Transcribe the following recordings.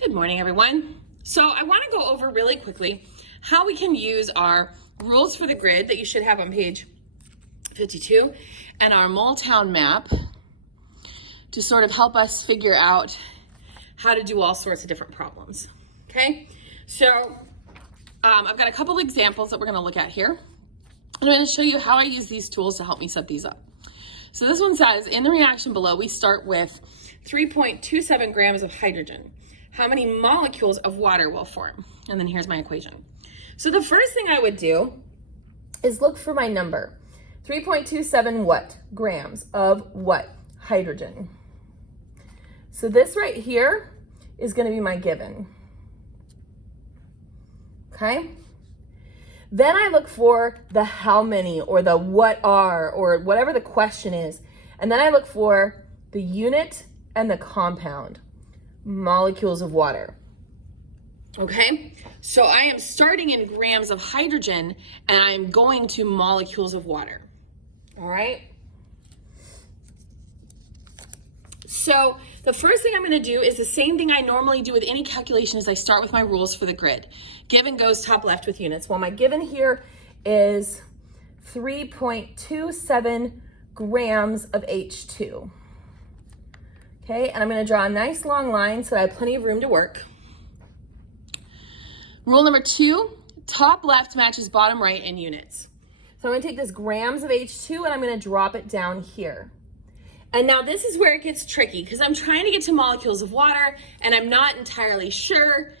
Good morning, everyone. So I want to go over really quickly how we can use our rules for the grid that you should have on page 52 and our mole town map to sort of help us figure out how to do all sorts of different problems. Okay, so I've got a couple examples that we're going to look at here. I'm going to show you how I use these tools to help me set these up. So this one says, in the reaction below, we start with 3.27 grams of hydrogen. How many molecules of water will form? And then here's my equation. So the first thing I would do is look for my number. 3.27 what? Grams of what? Hydrogen. So this right here is going to be my given. Okay? Then I look for the how many or the what are or whatever the question is. And then I look for the unit and the compound. Molecules of water. Okay, so I am starting in grams of hydrogen and I'm going to molecules of water. All right. So the first thing I'm going to do is the same thing I normally do with any calculation is I start with my rules for the grid. Given goes top left with units. Well, my given here is 3.27 grams of H2. Okay, and I'm going to draw a nice long line so I have plenty of room to work. Rule number 2, top left matches bottom right in units. So I'm going to take this grams of H2 and I'm going to drop it down here. And now this is where it gets tricky because I'm trying to get to molecules of water and I'm not entirely sure.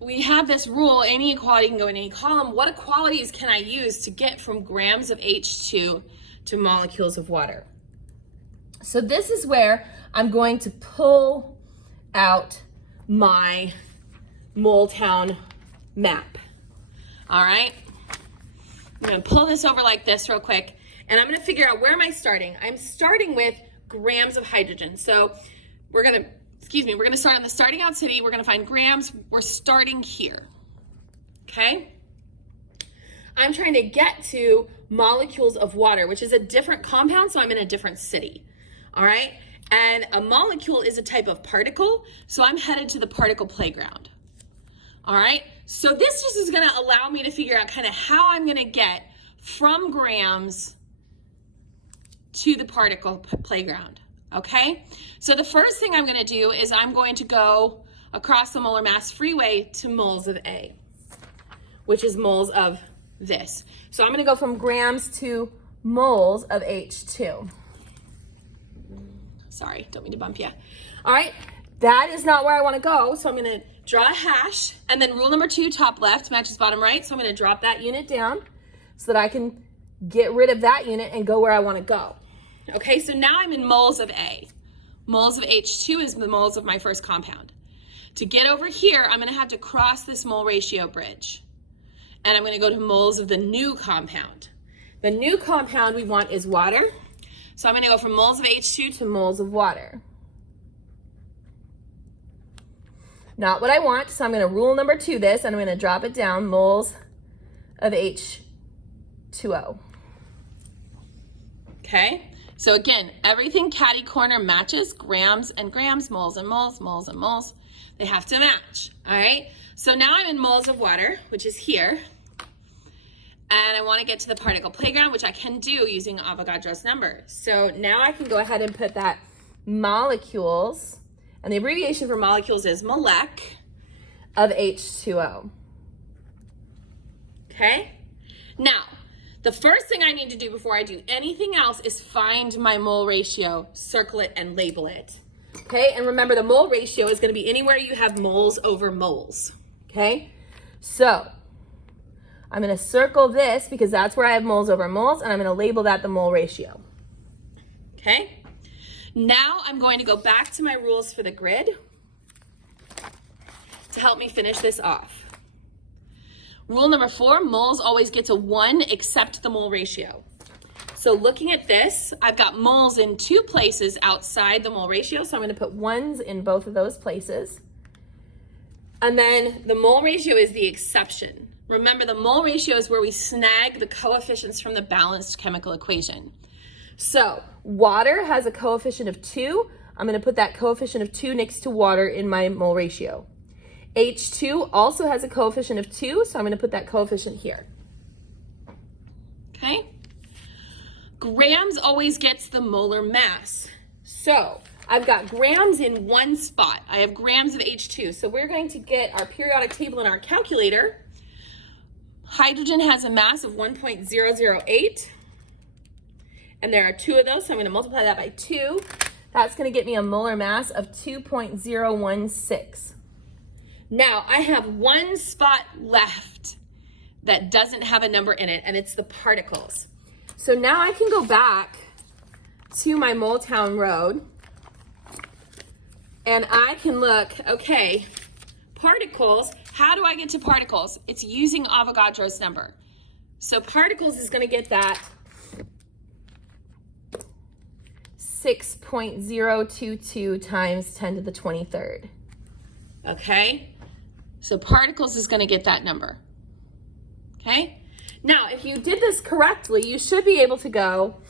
We have this rule, any equality can go in any column. What equalities can I use to get from grams of H2 to molecules of water? So this is where I'm going to pull out my mole town map. All right, I'm going to pull this over like this real quick, and I'm going to figure out where am I starting. I'm starting with grams of hydrogen. So we're going to start on the starting out city. We're going to find grams. We're starting here. Okay. I'm trying to get to molecules of water, which is a different compound, so I'm in a different city. All right, and a molecule is a type of particle, so I'm headed to the particle playground. All right, so this just is going to allow me to figure out kind of how I'm going to get from grams to the particle playground. Okay, so the first thing I'm going to do is I'm going to go across the molar mass freeway to moles of A, which is moles of this. So I'm going to go from grams to moles of H2. Sorry, don't mean to bump you. All right, that is not where I want to go. So I'm going to draw a hash, and then rule number 2, top left matches bottom right. So I'm going to drop that unit down so that I can get rid of that unit and go where I want to go. Okay, so now I'm in moles of A. Moles of H2 is the moles of my first compound. To get over here, I'm going to have to cross this mole ratio bridge, and I'm going to go to moles of the new compound. The new compound we want is water. So I'm going to go from moles of H2 to moles of water. Not what I want, so I'm going to rule number 2 this, and I'm going to drop it down, moles of H2O. Okay, so again, everything catty corner matches, grams and grams, moles and moles, moles and moles. They have to match, all right? So now I'm in moles of water, which is here. And I want to get to the particle playground, which I can do using Avogadro's number. So now I can go ahead and put that molecules, and the abbreviation for molecules is molec of H2O. Okay? Now, the first thing I need to do before I do anything else is find my mole ratio, circle it, and label it. Okay? And remember, the mole ratio is going to be anywhere you have moles over moles. Okay? So I'm going to circle this because that's where I have moles over moles, and I'm going to label that the mole ratio. Okay? Now I'm going to go back to my rules for the grid to help me finish this off. Rule number 4, moles always get to 1 except the mole ratio. So looking at this, I've got moles in 2 places outside the mole ratio, so I'm going to put 1s in both of those places. And then the mole ratio is the exception. Remember, the mole ratio is where we snag the coefficients from the balanced chemical equation. So water has a coefficient of 2. I'm going to put that coefficient of 2 next to water in my mole ratio. H2 also has a coefficient of 2, so I'm going to put that coefficient here. Okay? Grams always gets the molar mass. So I've got grams in one spot. I have grams of H2. So we're going to get our periodic table in our calculator. Hydrogen has a mass of 1.008. And there are 2 of those, so I'm going to multiply that by 2. That's going to get me a molar mass of 2.016. Now, I have one spot left that doesn't have a number in it, and it's the particles. So now I can go back to my Moletown Road, and I can look, okay, particles, how do I get to particles? It's using Avogadro's number. So particles is going to get that 6.022 times 10 to the 23rd. Okay? So particles is going to get that number. Okay? Now, if you did this correctly, you should be able to go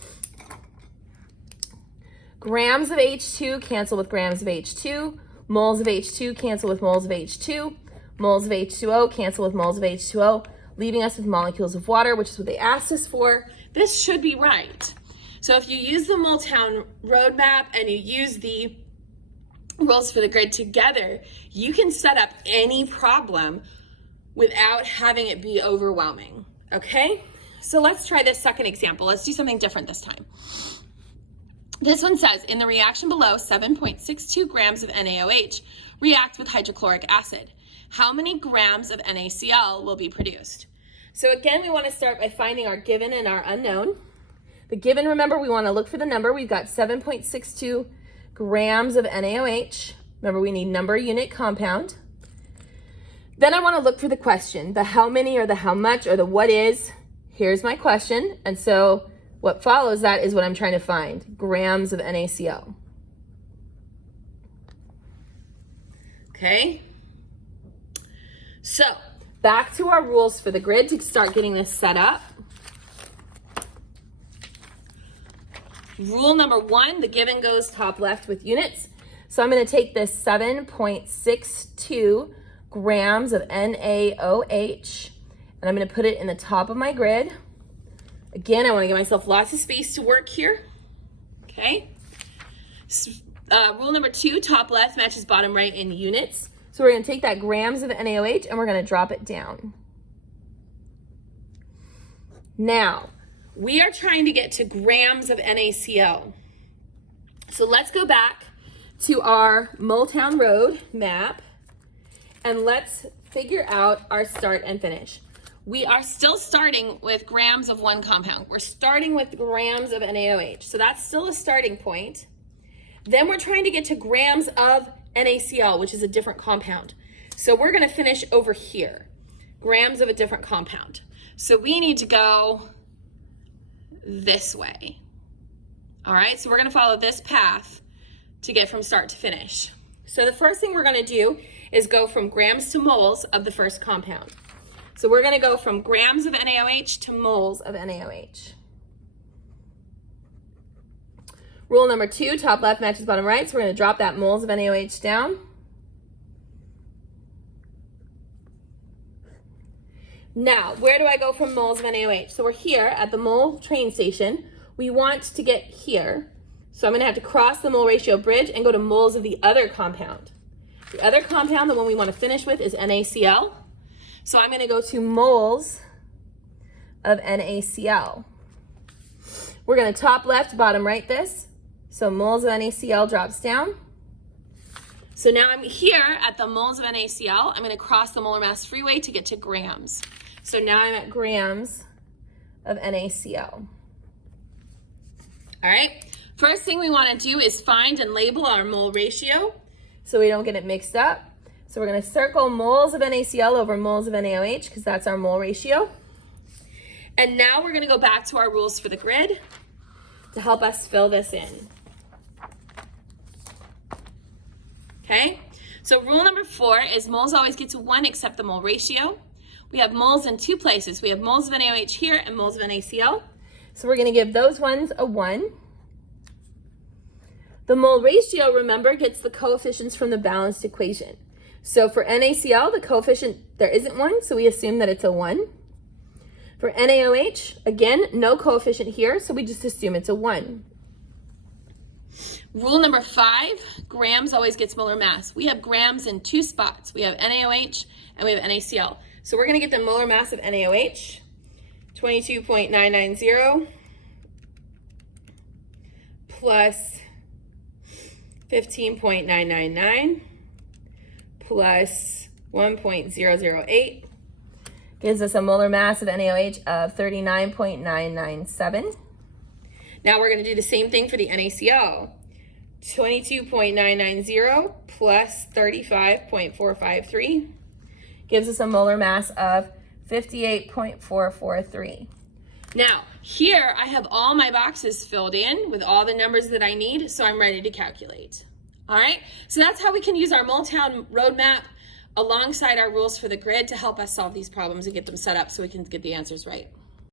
grams of H2 cancel with grams of H2, moles of H2 cancel with moles of H2, moles of H2O cancel with moles of H2O, leaving us with molecules of water, which is what they asked us for. This should be right. So if you use the Moletown roadmap and you use the rules for the grid together, you can set up any problem without having it be overwhelming, okay? So let's try this second example. Let's do something different this time. This one says, in the reaction below, 7.62 grams of NaOH react with hydrochloric acid. How many grams of NaCl will be produced? So again, we want to start by finding our given and our unknown. The given, remember, we want to look for the number. We've got 7.62 grams of NaOH. Remember, we need number, unit, compound. Then I want to look for the question, the how many or the how much or the what is. Here's my question. And so what follows that is what I'm trying to find, grams of NaCl. Okay. So back to our rules for the grid to start getting this set up. Rule number 1, the given goes top left with units. So I'm going to take this 7.62 grams of NaOH, and I'm going to put it in the top of my grid. Again, I want to give myself lots of space to work here. Okay. Rule number 2, top left matches bottom right in units. So we're going to take that grams of NaOH and we're going to drop it down. Now, we are trying to get to grams of NaCl. So let's go back to our Moletown Road map and let's figure out our start and finish. We are still starting with grams of one compound. We're starting with grams of NaOH. So that's still a starting point. Then we're trying to get to grams of NaCl, which is a different compound. So we're going to finish over here, grams of a different compound. So we need to go this way. All right, so we're going to follow this path to get from start to finish. So the first thing we're going to do is go from grams to moles of the first compound. So we're going to go from grams of NaOH to moles of NaOH. Rule number 2, top left matches bottom right. So we're going to drop that moles of NaOH down. Now, where do I go from moles of NaOH? So we're here at the mole train station. We want to get here. So I'm going to have to cross the mole ratio bridge and go to moles of the other compound. The other compound, the one we want to finish with, is NaCl. So I'm going to go to moles of NaCl. We're going to top left, bottom right this. So moles of NaCl drops down. So now I'm here at the moles of NaCl. I'm going to cross the molar mass freeway to get to grams. So now I'm at grams of NaCl. All right. First thing we want to do is find and label our mole ratio so we don't get it mixed up. So we're going to circle moles of NaCl over moles of NaOH because that's our mole ratio. And now we're going to go back to our rules for the grid to help us fill this in. Okay, so rule number 4 is moles always get to 1 except the mole ratio. We have moles in 2 places. We have moles of NaOH here and moles of NaCl. So we're going to give those ones a 1. The mole ratio, remember, gets the coefficients from the balanced equation. So for NaCl, the coefficient, there isn't one, so we assume that it's a 1. For NaOH, again, no coefficient here, so we just assume it's a 1. Rule number 5, grams always gets molar mass. We have grams in 2 spots. We have NaOH and we have NaCl. So we're going to get the molar mass of NaOH, 22.990 plus 15.999 plus 1.008 gives us a molar mass of NaOH of 39.997. Now we're going to do the same thing for the NaCl. 22.990 plus 35.453 gives us a molar mass of 58.443. Now, here I have all my boxes filled in with all the numbers that I need, so I'm ready to calculate. All right, so that's how we can use our Moletown roadmap alongside our rules for the grid to help us solve these problems and get them set up so we can get the answers right.